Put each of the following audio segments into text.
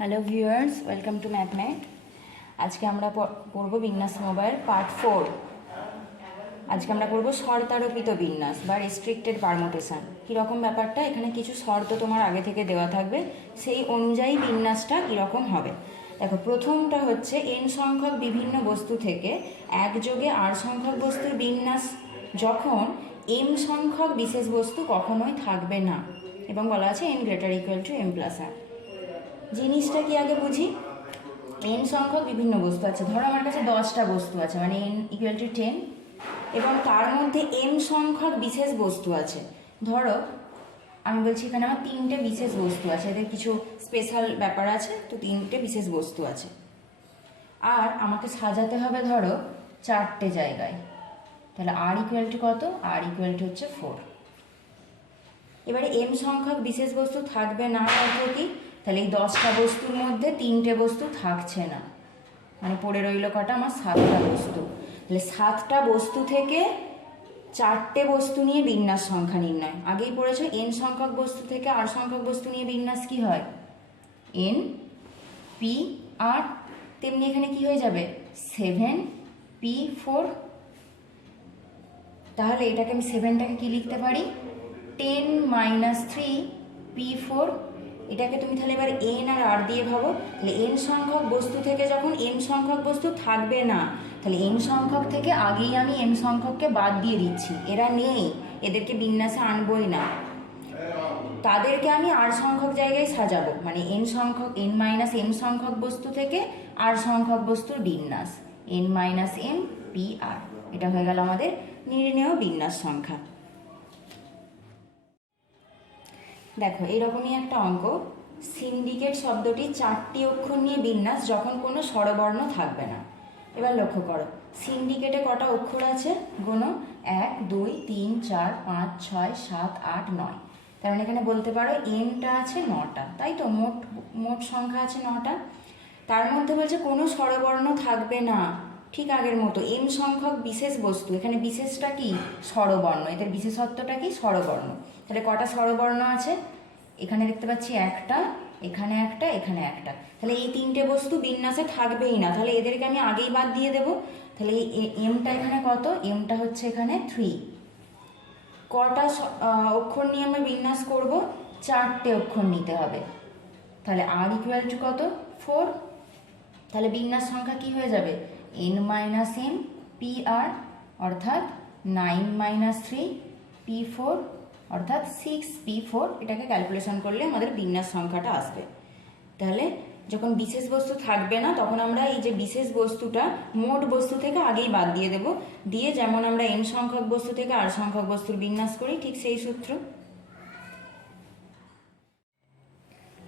Hello viewers, welcome to Mathmate. আজকে আমরা পড়ব বিন্যাস সমবায়ের পার্ট 4। আজকে আমরা পড়ব শর্তারোপিত বিন্যাস বা রেস্ট্রিক্টেড পারমুটেশন। কীরকম ব্যাপারটা, এখানে কিছু শর্ত তোমার আগে থেকে দেওয়া থাকবে, সেই অনুযায়ী বিন্যাসটা কীরকম হবে। দেখো, প্রথমটা হচ্ছে n সংখ্যক বিভিন্ন বস্তু থেকে একযোগে r সংখ্যক বস্তুর বিন্যাস যখন m সংখ্যক বিশেষ বস্তু কখনোই থাকবে না, এবং বলা আছে n greater equal to m plus r। জিনিসটা কি আগে বুঝি। n সংখ্যক বিভিন্ন বস্তু আছে, ধরো আমার কাছে 10টা বস্তু আছে, মানে n ইকুয়াল টু 10, এবং তার মধ্যে m সংখ্যক বিশেষ বস্তু আছে। ধরো আমি বলছি এখানে আমার 3টে বিশেষ বস্তু আছে, এদের কিছু স্পেশাল ব্যাপার আছে, তো 3টে বিশেষ বস্তু আছে, আর আমাকে সাজাতে হবে ধরো 4টে জায়গায়। তাহলে r ইকুয়াল টু কত? r ইকুয়াল টু হচ্ছে 4। এবারে m সংখ্যক বিশেষ বস্তু থাকবে না অর্থ কি? তাহলে এই 10টা বস্তুর মধ্যে 3টে বস্তু থাকছে না, মানে পড়ে রইল কটা? আমার 7টা বস্তু। তাহলে 7টা বস্তু থেকে 4টে বস্তু নিয়ে বিন্যাস সংখ্যা নির্ণয়। আগেই পড়েছো n সংখ্যক বস্তু থেকে r সংখ্যক বস্তু নিয়ে বিন্যাস কি হয়? n p r। তেমনি এখানে কি হয়ে যাবে? 7 p 4। তাহলে এটাকে আমি 7টাকে কি লিখতে পারি? 10 - 3 p 4। এটাকে তুমি তাহলে এবার n আর r দিয়ে ভাবো। তাহলে n সংখ্যক বস্তু থেকে যখন m সংখ্যক বস্তু থাকবে না, তাহলে n সংখ্যক থেকে আগেই আমি m সংখ্যককে বাদ দিয়ে দিচ্ছি, এরা নেই, এদেরকে বিন্যাসে আনবই না, তাদেরকে আমি r সংখ্যক জায়গায় সাজাবো, মানে n সংখ্যক n - m সংখ্যক বস্তু থেকে r সংখ্যক বস্তুর বিন্যাস n - m p r। এটা হয়ে গেল আমাদের নির্ণেয় বিন্যাস সংখ্যা। দেখো, এরকমই একটা অঙ্ক। সিন্ডিকেট শব্দটি 4টি অক্ষর নিয়ে বিন্যাস যখন কোনো স্বরবর্ণ থাকবে না। এবার লক্ষ্য করো, সিন্ডিকেটে কটা অক্ষর আছে? গোনো 1 2 3 4 5 6 7 8 9। তার মানে এখানে বলতে পারো এমটা আছে 9টা, তাই তো? মোট সংখ্যা আছে 9টা। তার মধ্যে বলছে কোনো স্বরবর্ণ থাকবে না, ঠিক আগের মতো এম সংখ্যক বিশেষ বস্তু। এখানে বিশেষটা কি? স্বরবর্ণ। এদের বিশেষত্বটা কি? স্বরবর্ণ। তাহলে কটা স্বরবর্ণ আছে? এখানে দেখতে পাচ্ছি একটা, এখানে একটা, এখানে একটা। তাহলে এই 3টে বস্তু বিন্যাসে থাকবেই না, তাহলে এদেরকে আমি আগেই বাদ দিয়ে দেবো। তাহলে এই এমটা এখানে কত? এমটা হচ্ছে এখানে 3। কটা অক্ষর নিয়ে আমরা বিন্যাস করব? 4টে অক্ষর নিতে হবে। তাহলে r ইকুয়াল টু কত? 4। তাহলে বিন্যাস সংখ্যা কি হয়ে যাবে? n - m p r, অর্থাৎ 9 - 3 p 4, অর্থাৎ 6 p 4। এটাকে ক্যালকুলেশন করলে আমাদের বিন্যাস সংখ্যাটা আসবে। তাহলে যখন বিশেষ বস্তু থাকবে না, তখন আমরা এই যে বিশেষ বস্তুটা মোট বস্তু থেকে আগেই বাদ দিয়ে দেব, দিয়ে যেমন আমরা n সংখ্যক বস্তু থেকে r সংখ্যক বস্তুর বিন্যাস করি, ঠিক সেই সূত্র।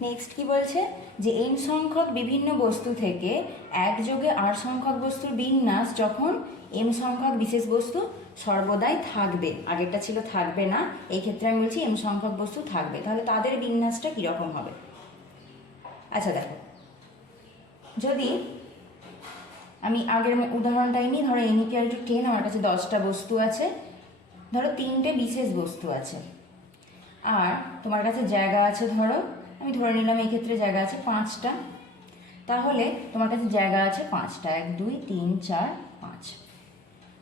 নেক্সট কি বলছে? যে n সংখ্যক বিভিন্ন বস্তু থেকে একযোগে r সংখ্যক বস্তুর বিন্যাস যখন m সংখ্যক বিশেষ বস্তু সর্বদাই থাকবে। আগেরটা ছিল থাকবে না, এই ক্ষেত্রে আমি বলছি m সংখ্যক বস্তু থাকবে। তাহলে তাদের বিন্যাসটা কীরকম হবে? আচ্ছা দেখো, যদি আমি আগের উদাহরণটাই নিই, ধরো n ইকুয়াল টু 10, আমার কাছে 10টা বস্তু আছে, ধরো 3টে বিশেষ বস্তু আছে, আর তোমার কাছে জায়গা আছে, ধরো আমি ধরে নিলাম এই ক্ষেত্রে জায়গা আছে 5টা। তাহলে তোমার কাছে জায়গা আছে 5টা, 1 2 3 4 5।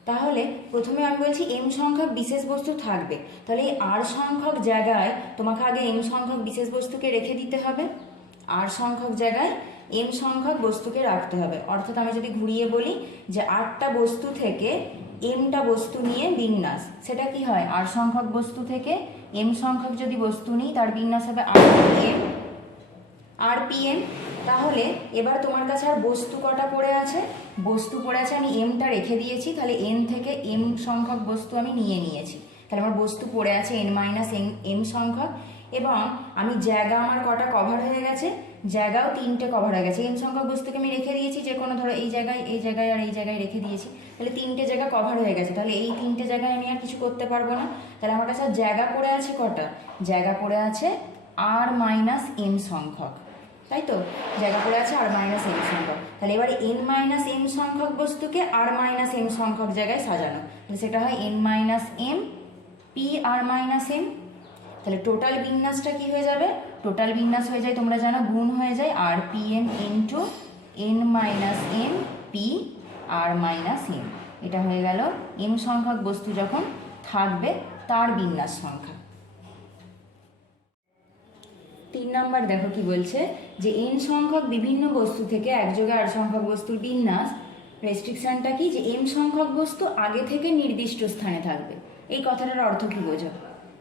তাহলে প্রথমে আমি বলছি m সংখ্যক বিশেষ বস্তু থাকবে, তাহলে এই r সংখ্যক জায়গায় তোমাকে আগে m সংখ্যক বিশেষ বস্তুকে রেখে দিতে হবে, r সংখ্যক জায়গায় m সংখ্যক বস্তুকে রাখতে হবে। অর্থাৎ আমি যদি ঘুরিয়ে বলি যে 8টা বস্তু থেকে mটা বস্তু নিয়ে বিন্যাস, সেটা কি হয়? r সংখ্যক বস্তু থেকে m সংখ্যক যদি বস্তু নিই, তার বিন্যাস হবে rpm। তাহলে এবার তোমার কাছে আর বস্তু কটা পড়ে আছে? বস্তু পড়ে আছে, আমি mটা রেখে দিয়েছি, তাহলে n থেকে m সংখ্যক বস্তু আমি নিয়ে নিয়েছি। তাহলে আমার বস্তু পড়ে আছে n - m সংখ্যক, এবং আমি জায়গা আমার কটা কভার হয়ে গেছে? জায়গাও 3টে কভার হয়ে গেছে। m সংখ্যক বস্তুকে আমি রেখে দিয়েছি, যে কোনো ধরো এই জায়গায়, এই জায়গায় আর এই জায়গায় রেখে দিয়েছি, তাহলে 3টে জায়গা কভার হয়ে গেছে। তাহলে এই 3টে জায়গায় আমি আর কিছু করতে পারবো না। তাহলে আমার কাছে জায়গা পড়ে আছে কটা? জায়গা পড়ে আছে r - m সংখ্যক, তাই তো? জায়গা পড়ে আছে r - m সংখ্যক। তাহলে এবারে n - m সংখ্যক বস্তুকে r - m সংখ্যক জায়গায় সাজানো, তাহলে সেটা হয় n - m p r - m। তাহলে টোটাল বিন্যাসটা কি হয়ে যাবে? টোটাল বিন্যাস হয়ে যায় তোমরা জানো গুণ হয়ে যায় আর P N into N minus M P R minus M. এটা হয়ে গেল এম সংখ্যক বস্তু যখন থাকবে তার বিন্যাস সংখ্যা। 3 নম্বর দেখো কি বলছে যে এন সংখ্যক বিভিন্ন বস্তু থেকে একযোগে আর সংখ্যক বস্তুর বিন্যাস। রেস্ট্রিকশনটা কি যে এম সংখ্যক বস্তু আগে থেকে নির্দিষ্ট স্থানে থাকবে। এই কথাটার অর্থ কি বোঝো?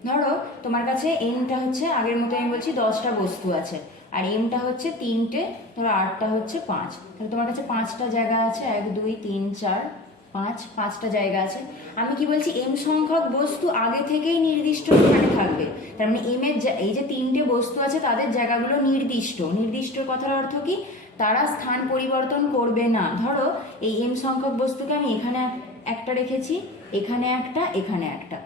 ধরো তোমার কাছে এনটা হচ্ছে আগের মতো আমি বলছি 10টা বস্তু আছে আর এমটা হচ্ছে 3টে, ধরো আরটা হচ্ছে 5, তাহলে তোমার কাছে 5টা জায়গা আছে, 1 2 3 4 5, 5টা জায়গা আছে। আমি কি বলছি এম সংখ্যক বস্তু আগে থেকেই নির্দিষ্ট স্থানে থাকবে, তার মানে এম এর এই যে 3টে বস্তু আছে তাদের জায়গাগুলো নির্দিষ্ট। নির্দিষ্ট কথার অর্থ কি তারা স্থান পরিবর্তন করবে না। ধরো এই এম সংখ্যক বস্তুকে আমি এখানে একটা রেখেছি, এখানে একটা, এখানে একটা,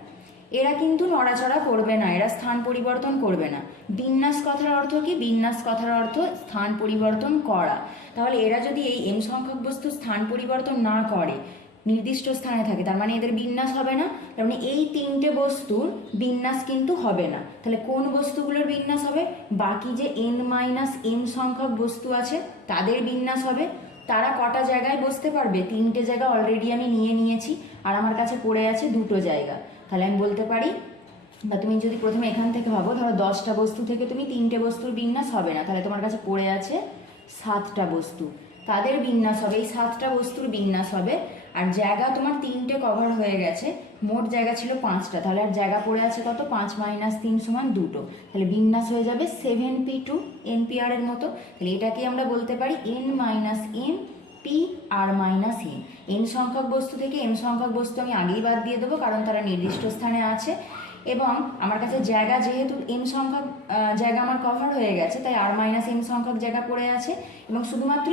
এরা কিন্তু নড়াচড়া করবে না, এরা স্থান পরিবর্তন করবে না। বিন্যাস কথার অর্থ কি? বিন্যাস কথার অর্থ স্থান পরিবর্তন করা। তাহলে এরা যদি এই এম সংখ্যক বস্তু স্থান পরিবর্তন না করে, নির্দিষ্ট স্থানে থাকে, তার মানে এদের বিন্যাস হবে না। তার মানে এই 3টে বস্তুর বিন্যাস কিন্তু হবে না। তাহলে কোন বস্তুগুলোর বিন্যাস হবে? বাকি যে এন মাইনাস এম সংখ্যক বস্তু আছে তাদের বিন্যাস হবে। তারা কটা জায়গায় বসতে পারবে? 3টে জায়গা অলরেডি আমি নিয়েছি আর আমার কাছে পড়ে আছে 2টো জায়গা। তাহলে আমি বলতে পারি, বা তুমি যদি প্রথমে এখান থেকে ভাবো, ধরো 10টা বস্তু থেকে তুমি 3টে বস্তুর বিন্যাস হবে না, তাহলে তোমার কাছে পড়ে আছে 7টা বস্তু, তাদের বিন্যাস হবে, এই 7টা বস্তুর বিন্যাস হবে। আর জায়গা তোমার 3টে কভার হয়ে গেছে, মোট জায়গা ছিল 5টা, তাহলে আর জায়গা পড়ে আছে কত? 5 মাইনাস 3 সমান 2টো, তাহলে বিন্যাস হয়ে যাবে 7p2 npr এর মতো। তাহলে এটাকে আমরা বলতে পারি n minus M P R minus M. N সংখ্যক বস্তু থেকে এম সংখ্যক বস্তু আমি আগেই বাদ দিয়ে দেবো কারণ তারা নির্দিষ্ট স্থানে আছে, এবং আমার কাছে জায়গা যেহেতু এম সংখ্যক জায়গা আমার কভার হয়ে গেছে তাই আর মাইনাস এম সংখ্যক জায়গা পড়ে আছে, এবং শুধুমাত্র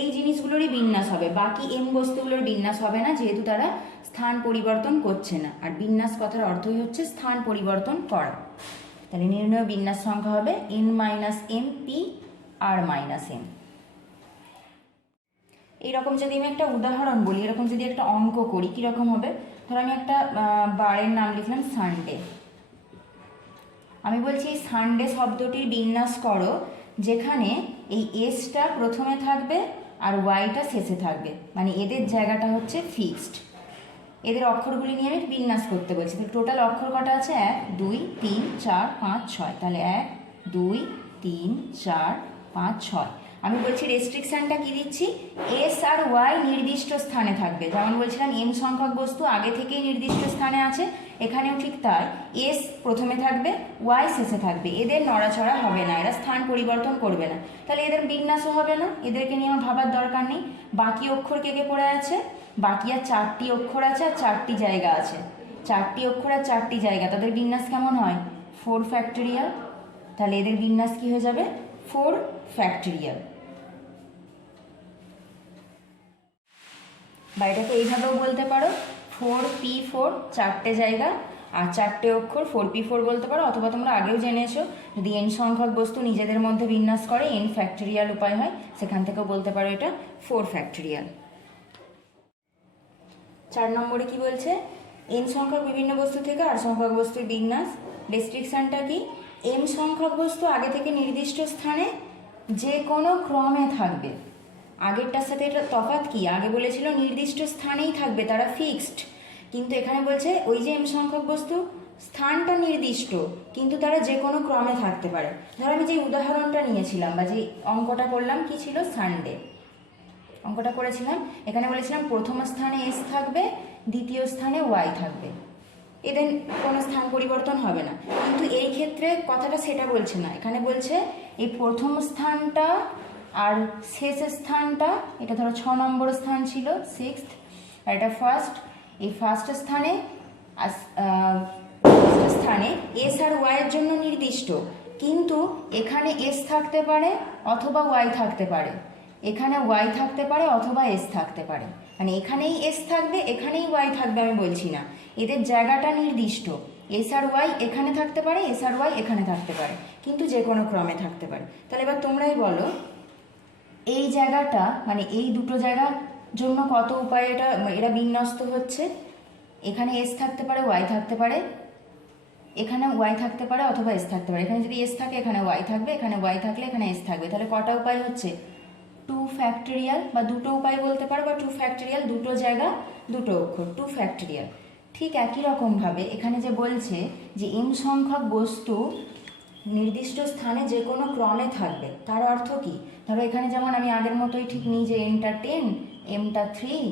এই জিনিসগুলোরই বিন্যাস হবে, বাকি এম বস্তুগুলোর বিন্যাস হবে না যেহেতু তারা স্থান পরিবর্তন করছে না। আর বিন্যাস কথার অর্থই হচ্ছে স্থান পরিবর্তন করা। তাহলে নির্ণয় বিন্যাস সংখ্যা হবে N minus M P R minus M. এইরকম যদি আমি একটা উদাহরণ বলি, এরকম যদি একটা অঙ্ক করি কীরকম হবে? ধরো আমি একটা বারের নাম লিখলাম সানডে। আমি বলছি এই সানডে শব্দটির বিন্যাস করো যেখানে এই এসটা প্রথমে থাকবে আর ওয়াইটা শেষে থাকবে, মানে এদের জায়গাটা হচ্ছে ফিক্সড। এদের অক্ষরগুলি নিয়ে আমি বিন্যাস করতে বলছি। তাহলে টোটাল অক্ষর কটা আছে? 1 2 3 4 5 6, তাহলে 1 2 3 4 5 6। আমি বলছি রেস্ট্রিকশানটা কি দিচ্ছি? এস আর ওয়াই নির্দিষ্ট স্থানে থাকবে। যেমন বলছিলাম এম সংখ্যক বস্তু আগে থেকেই নির্দিষ্ট স্থানে আছে, এখানেও ঠিক তাই। এস প্রথমে থাকবে, ওয়াই শেষে থাকবে, এদের নড়াচড়া হবে না, এরা স্থান পরিবর্তন করবে না। তাহলে এদের বিন্যাসও হবে না, এদেরকে নিয়ে আমার ভাবার দরকার নেই। বাকি অক্ষর কে কে পড়ে আছে? বাকি আর 4টি অক্ষর আছে আর 4টি জায়গা আছে। 4টি অক্ষর আর 4টি জায়গা, তাদের বিন্যাস কেমন হয়? 4 ফ্যাক্টোরিয়াল। তাহলে এদের বিন্যাস কি হয়ে যাবে? 4 ফ্যাক্টোরিয়াল। বা এটাকে এইভাবেও বলতে পারো 4p4, 4টে জায়গা আর 4টে অক্ষর, 4p4 বলতে পারো। অথবা তোমরা আগেও জেনেছো যদি এন সংখ্যক বস্তু নিজেদের মধ্যে বিন্যাস করে এন ফ্যাক্টোরিয়াল উপায় হয়, সেখান থেকেও বলতে পারো এটা 4 ফ্যাক্টোরিয়াল। 4 নম্বরে কি বলছে? এন সংখ্যক বিভিন্ন বস্তু থেকে আর সংখ্যক বস্তুর বিন্যাস। রেস্ট্রিকশানটা কি? এম সংখ্যক বস্তু আগে থেকে নির্দিষ্ট স্থানে যে কোনো ক্রমে থাকবে। আগেরটার সাথে এটা তফাৎ কি? আগে বলেছিল নির্দিষ্ট স্থানেই থাকবে, তারা ফিক্সড, কিন্তু এখানে বলছে ওই যে এম সংখ্যক বস্তু স্থানটা নির্দিষ্ট কিন্তু তারা যে কোনো ক্রমে থাকতে পারে। ধর আমি যে উদাহরণটা নিয়েছিলাম বা যে অঙ্কটা করলাম কি ছিল? সানডে অঙ্কটা করেছিলাম, এখানে বলেছিলাম প্রথম স্থানে এস থাকবে, দ্বিতীয় স্থানে ওয়াই থাকবে, এদের কোনো স্থান পরিবর্তন হবে না। কিন্তু এই ক্ষেত্রে কথাটা সেটা বলছে না, এখানে বলছে এই প্রথম স্থানটা আর শেষ স্থানটা, এটা ধরো 6 নম্বর স্থান ছিল 6th, আর এটা ফার্স্ট, এই ফার্স্ট স্থানে এস আর ওয়াইয়ের জন্য নির্দিষ্ট, কিন্তু এখানে এস থাকতে পারে অথবা ওয়াই থাকতে পারে, এখানে ওয়াই থাকতে পারে অথবা এস থাকতে পারে, মানে এখানেই এস থাকবে এখানেই ওয়াই থাকবে আমি বলছি না, এদের জায়গাটা নির্দিষ্ট। এস আর ওয়াই এখানে থাকতে পারে, এস আর ওয়াই এখানে থাকতে পারে, কিন্তু যে কোনো ক্রমে থাকতে পারে। তাহলে এবার তোমরাই বলো এই জায়গাটা মানে এই দুটো জায়গার জন্য কত উপায়ে এরা বিন্যস্ত হচ্ছে? এখানে এস থাকতে পারে, ওয়াই থাকতে পারে, এখানে ওয়াই থাকতে পারে অথবা এস থাকতে পারে। এখানে যদি এস থাকে এখানে ওয়াই থাকবে, এখানে ওয়াই থাকলে এখানে এস থাকবে। তাহলে কটা উপায় হচ্ছে? 2 ফ্যাক্টরিয়াল বা দুটো উপায় বলতে পারো, বা 2 ফ্যাক্টরিয়াল, দুটো জায়গা দুটো অক্ষর, 2 ফ্যাক্টরিয়াল। ঠিক একই রকমভাবে এখানে যে বলছে যে m সংখ্যক বস্তু নির্দিষ্ট স্থানে যে কোনো ক্রমে থাকবে, তার অর্থ কি? ধরো এখানে যেমন আমি আগের মতোই ঠিক নিই যে এমটা 10, এমটা 3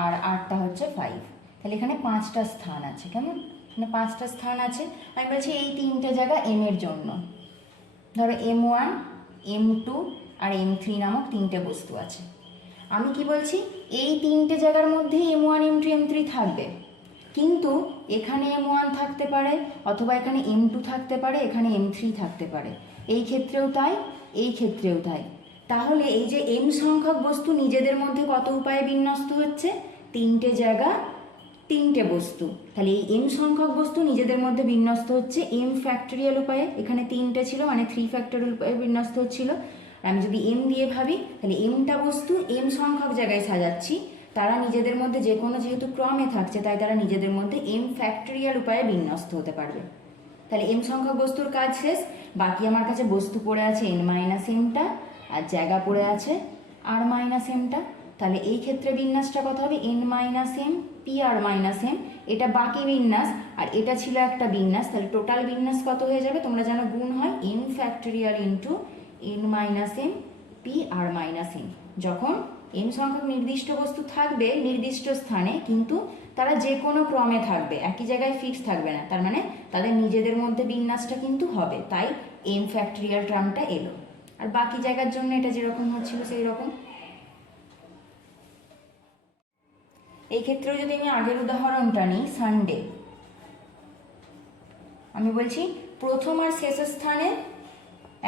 আর আরটা হচ্ছে 5। তাহলে এখানে 5টা স্থান আছে। কেমন? এখানে 5টা স্থান আছে। আমি বলছি এই 3টে জায়গা এম এর জন্য। ধরো M1, M2 আর M3 নামক 3টে বস্তু আছে। আমি কি বলছি? এই 3টে জায়গার মধ্যেই M1, M2, M3 থাকবে, কিন্তু এখানে M1 থাকতে পারে অথবা এখানে M2 থাকতে পারে, এখানে M3 থাকতে পারে। এই ক্ষেত্রেও তাই, এই ক্ষেত্রেও তাই। তাহলে এই যে m সংখ্যক বস্তু নিজেদের মধ্যে কত উপায়ে বিন্যস্ত হচ্ছে? 3টে জায়গা 3টে বস্তু। তাহলে এই m সংখ্যক বস্তু নিজেদের মধ্যে বিন্যস্ত হচ্ছে m ফ্যাক্টরিয়াল উপায়ে। এখানে 3টে ছিল মানে 3 ফ্যাক্টরিয়াল উপায়ে বিন্যস্ত হচ্ছিল। আমি যদি m দিয়ে ভাবি, তাহলে mটা বস্তু m সংখ্যক জায়গায় সাজাচ্ছি, তারা নিজেদের মধ্যে যে কোনো যেহেতু ক্রমে থাকছে তাই তারা নিজেদের মধ্যে m ফ্যাক্টরিয়াল উপায়ে বিন্যস্ত হতে পারবে। তাহলে m সংখ্যক বস্তুর কাজ শেষ। বাকি আমার কাছে বস্তু পড়ে আছে n-mটা আর জায়গা পড়ে আছে r-mটা। তাহলে এই ক্ষেত্রে বিন্যাসটা কত হবে? n-m p-r-m। এটা বাকি বিন্যাস আর এটা ছিল একটা বিন্যাস। তাহলে টোটাল বিন্যাস কত হয়ে যাবে? তোমরা জানো গুণ হয় n factorial into n-m p-r-m। যখন m সংখ্যক নির্দিষ্ট বস্তু থাকবে নির্দিষ্ট স্থানে, কিন্তু তারা যে কোনো ক্রমে থাকবে, একই জায়গায় ফিক্স থাকবে না, তার মানে তাদের নিজেদের মধ্যে বিন্যাসটা কিন্তু হবে, তাই m ফ্যাক্টরিয়াল টার্মটা এলো। আর বাকি জায়গার জন্য এটা যেরকম হচ্ছিল সেই রকম। এই ক্ষেত্রেও যদি আমি আগের উদাহরণটা নিই, সানডে, আমি বলছি প্রথম আর শেষ স্থানে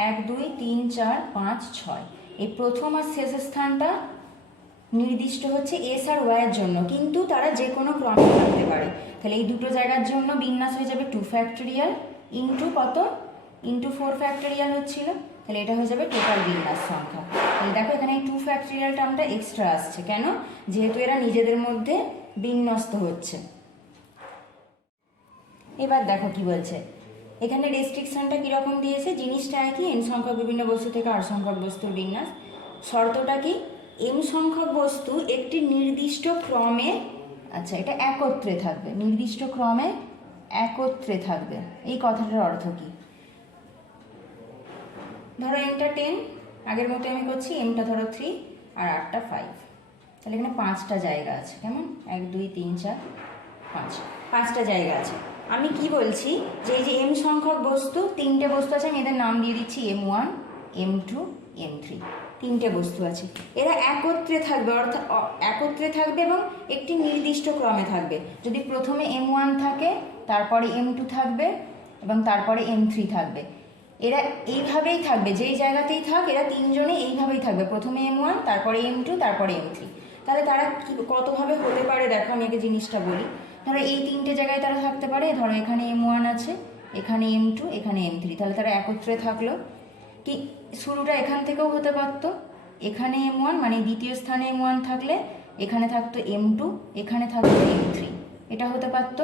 1 2 3 4 5 6, এই প্রথম আর শেষ স্থানটা নির্দিষ্ট হচ্ছে এস আর ওয়াই এর জন্য, কিন্তু তারা যে কোনো ক্রমে থাকতে পারে। তাহলে এই দুটো জায়গার জন্য বিন্যাস হয়ে যাবে 2 ফ্যাক্টরিয়াল ইন্টু কত? ইন্টু 4 ফ্যাক্টরিয়াল হচ্ছিল। তাহলে এটা হয়ে যাবে টোটাল বিন্যাস সংখ্যা। তাহলে দেখো এখানে এই 2 ফ্যাক্টরিয়াল টার্মটা এক্সট্রা আসছে। কেন? যেহেতু এরা নিজেদের মধ্যে বিন্যস্ত হচ্ছে। এবার দেখো কি বলছে, এখানে রেস্ট্রিকশনটা কীরকম দিয়েছে? জিনিসটা একই, n সংখ্যক বিভিন্ন বস্তু থেকে r সংখ্যক বস্তুর বিন্যাস। শর্তটা কি? m সংখ্যক বস্তু একটি নির্দিষ্ট ক্রমে, আচ্ছা এটা একত্রে থাকবে, নির্দিষ্ট ক্রমে একত্রে থাকবে। এই কথাটার অর্থ কি? ধরো এমটা 10, আগের মতো আমি করছি, এমটা ধরো 3 আর আরটা 5। তাহলে এখানে 5টা জায়গা আছে। কেমন? 1 2 3 4 5, 5টা জায়গা আছে। আমি কি বলছি যে এই যে m সংখ্যক বস্তু, 3টে বস্তু আছে, আমি এদের নাম দিয়ে দিচ্ছি M1, M2, M3, 3টে বস্তু আছে। এরা একত্রে থাকবে, অর্থাৎ একত্রে থাকবে এবং একটি নির্দিষ্ট ক্রমে থাকবে। যদি প্রথমে M1 থাকে, তারপরে M2 থাকবে এবং তারপরে M3 থাকবে। এরা এইভাবেই থাকবে, যেই জায়গাতেই থাক এরা তিনজনে এইভাবেই থাকবে, প্রথমে M1, তারপরে M2, তারপরে M3। তাহলে তারা কতভাবে হতে পারে দেখো, আমি আগে জিনিসটা বলি। ধরো এই 3টে জায়গায় তারা থাকতে পারে। ধরো এখানে M1 আছে, এখানে M2, এখানে M3, তাহলে তারা একত্রে থাকলো। কি শুরুটা এখান থেকেও হতে পারতো, এখানে M1 মানে দ্বিতীয় স্থানে M1 থাকলে এখানে থাকতো M2, এখানে থাকতো M3, এটা হতে পারতো।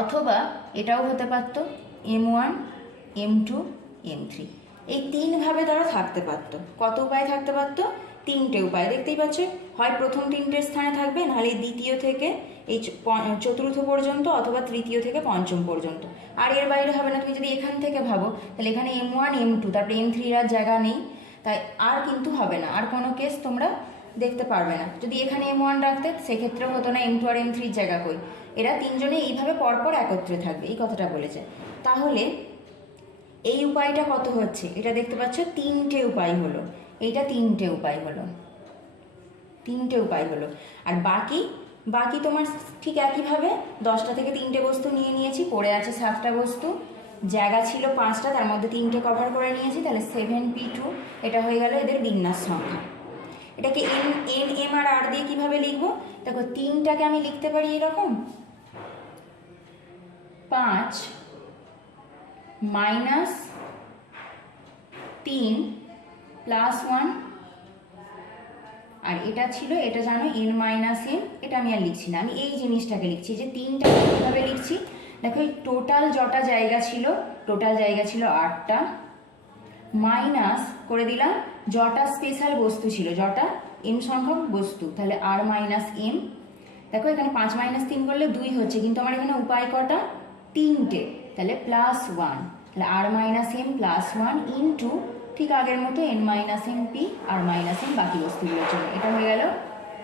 অথবা এটাও হতে পারতো M1, M2, M3, এই 3ভাবে তারা থাকতে পারতো। কত উপায়ে থাকতে পারতো? 3টে উপায়। দেখতেই পাচ্ছ, হয় প্রথম 3টে স্থানে থাকবে, নাহলে দ্বিতীয় থেকে এই চতুর্থ পর্যন্ত, অথবা তৃতীয় থেকে পঞ্চম পর্যন্ত। আর এর বাইরে হবে না। তুমি যদি এখান থেকে ভাবো, তাহলে এখানে M1, M2, তারপরে M3 আর জায়গা নেই, তাই আর কিন্তু হবে না, আর কোনো কেস তোমরা দেখতে পারবে না। যদি এখানে M1 রাখতে সেক্ষেত্রেও হতো না, M2 আর M3 জায়গা কই? এরা তিনজনে এইভাবে পরপর একত্রে থাকবে, এই কথাটা বলেছে। তাহলে এই উপায়টা কত হচ্ছে? এটা দেখতে পাচ্ছ 3টে উপায় হলো, এইটা 3টে উপায় হলো, 3টে উপায় হলো। আর বাকি তোমার ঠিক একইভাবে 10টা থেকে 3টে বস্তু নিয়ে নিয়েছি, পড়ে আছে 7টা বস্তু, জায়গা ছিল 5টা, তার মধ্যে 3টে কভার করে নিয়েছি। তাহলে 7p2, এটা হয়ে গেল এদের বিন্যাস সংখ্যা। এটাকে n m আর r দিয়ে কীভাবে লিখবো? দেখো 3টাকে আমি লিখতে পারি এরকম, 5 মাইনাস 3 প্লাস 1, আর এটা ছিল, এটা জানো n-m, এটা আমি আর লিখছি না, আমি এই জিনিসটাকে লিখছি। যে 3টাকে কীভাবে লিখছি দেখো এই টোটাল যটা জায়গা ছিল, টোটাল জায়গা ছিল 8টা, মাইনাস করে দিলাম যটা স্পেশাল বস্তু ছিল, যটা এম সংখ্যক বস্তু, তাহলে আর মাইনাস এম। দেখো এখানে 5 মাইনাস 3 করলে 2 হচ্ছে, কিন্তু আমার এখানে উপায় কটা, 3টে, তাহলে +1, তাহলে আর মাইনাস এম +1 ইন্টু ঠিক আগের মতো N minus M P R minus M বাকি বস্তুগুলোর জন্য। এটা হয়ে গেল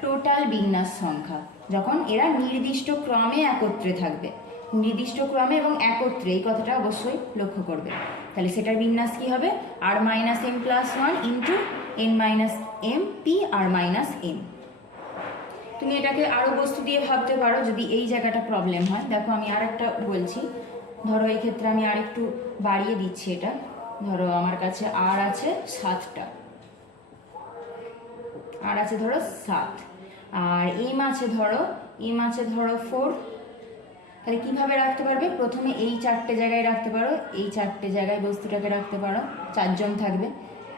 টোটাল বিন্যাস সংখ্যা, যখন এরা নির্দিষ্ট ক্রমে একত্রে থাকবে, নির্দিষ্ট ক্রমে এবং একত্রে, এই কথাটা অবশ্যই লক্ষ্য করবে। তাহলে সেটার বিন্যাস কি হবে, R minus M +1 into N minus M P R minus M. তুমি এটাকে আরও বস্তু দিয়ে ভাবতে পারো যদি এই জায়গাটা প্রবলেম হয়। দেখো আমি আর একটা বলছি, ধরো এই ক্ষেত্রে আমি আর একটু বাড়িয়ে দিচ্ছি এটা। ধরো আমার কাছে আর আছে 7টা, আর আছে ধরো 7, আর এম আছে ধরো 4। তাহলে কিভাবে রাখতে পারবে, প্রথমে এই 4টে জায়গায় রাখতে পারো, এই 4টে জায়গায় বস্তুটাকে রাখতে পারো, 4 জন থাকবে।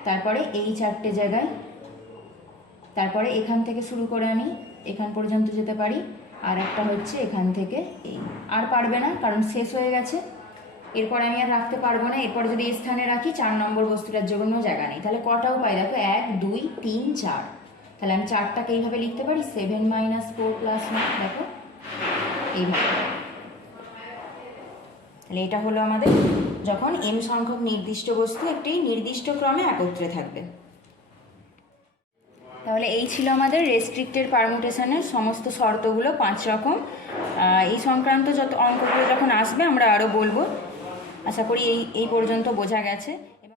তারপরে এই 4টে জায়গায়, তারপরে এখান থেকে শুরু করে আমি এখান পর্যন্ত যেতে পারি, আর একটা হচ্ছে এখান থেকে এই। আর পারবে না, কারণ শেষ হয়ে গেছে, এরপর আমি আর রাখতে পারবো না। এরপর যদি এই স্থানে রাখি 4 নম্বর বস্তুটার জন্য জায়গা নেই, তাহলে কটাও পাই, দেখো 1 2 3 4। তাহলে আমি 4টাকে এইভাবে লিখতে পারি 7 - 4 + 1, দেখো এইভাবে। তাহলে এটা হলো আমাদের যখন এম সংখ্যক নির্দিষ্ট বস্তু একটি নির্দিষ্ট ক্রমে একত্রে থাকবে। তাহলে এই ছিল আমাদের রেস্ট্রিক্টেড পারমুটেশনের সমস্ত শর্তগুলো, 5 রকম। এই সংক্রান্ত যত অঙ্কগুলো যখন আসবে আমরা আরও বলবো। আশা করি এই পর্যন্ত বোঝা গেছে।